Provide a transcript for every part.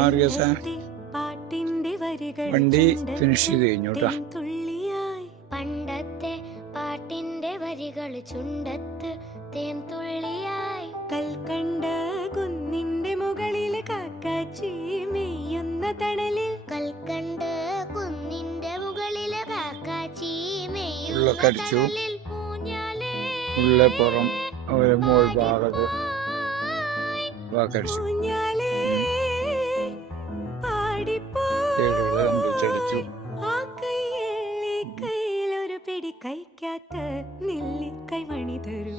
ആറിയസ വണ്ടി ഫിനിഷ് ചെയ്ത് കഴിഞ്ഞു കേട്ടോ. പണ്ടത്തെ പാട്ടിന്റെ വരികൾ ചുണ്ടത്ത് തേൻ തുള്ളിയായി. കൽക്കണ്ട കുന്നിന്റെ മുകളിൽ കാക്കാച്ചി മെയ്യുന്ന തണലിൽ. കൽക്കണ്ട കുന്നിന്റെ മുകളിൽ കാക്കാച്ചി മെയ്യുന്ന തണലിൽ. ഉള്ള പുറം മോൾ ഭാഗത്ത് വാക്കടിച്ചു. കയ്യിലൊരു പിടി കൈക്കാത്ത നെല്ലിക്കൈ മണി തരൂ.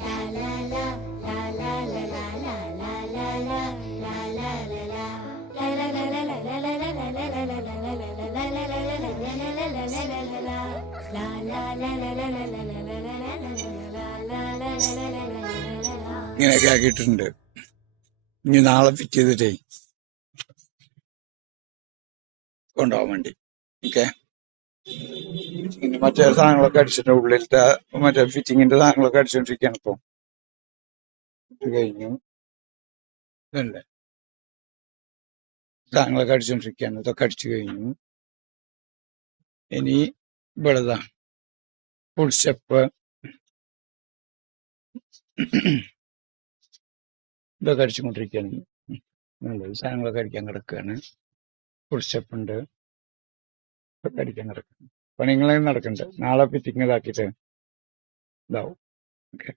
ഇങ്ങനെയൊക്കെ ആക്കിയിട്ടുണ്ട്. ഇനി നാളെ ഫിറ്റ് ചെയ്തിട്ടേ കൊണ്ടുപോകാൻ വേണ്ടി. ഓക്കെ, മറ്റേ സാധനങ്ങളൊക്കെ അടിച്ചിട്ടുണ്ട്. ഉള്ളിലത്തെ മറ്റേ ഫിറ്റിങ്ങിന്റെ സാധനങ്ങളൊക്കെ അടിച്ചോണ്ടിരിക്കുകയാണ് ഇപ്പൊ. കഴിഞ്ഞു ഇതല്ലേ, സാധനങ്ങളൊക്കെ അടിച്ചോണ്ടിരിക്കുകയാണ്. ഇതൊക്കെ അടിച്ചു കഴിഞ്ഞു. ഇനി ഇവിടെതാ ഫുൾ സ്റ്റെപ്പ് ഇതൊക്കെ അടിച്ചുകൊണ്ടിരിക്കുകയാണ്. സാധനങ്ങളൊക്കെ അടിക്കാൻ കിടക്കുകയാണ്. ഫുൾ സ്റ്റെപ്പ് ഉണ്ട്, ഇതൊക്കെ അടിക്കാൻ കിടക്കുന്നു. പണികളെ നടക്കുന്നുണ്ട്. നാളെ ഫിറ്റിങ് ഇതാക്കിയിട്ട് ഇതാവും. ഓക്കെ.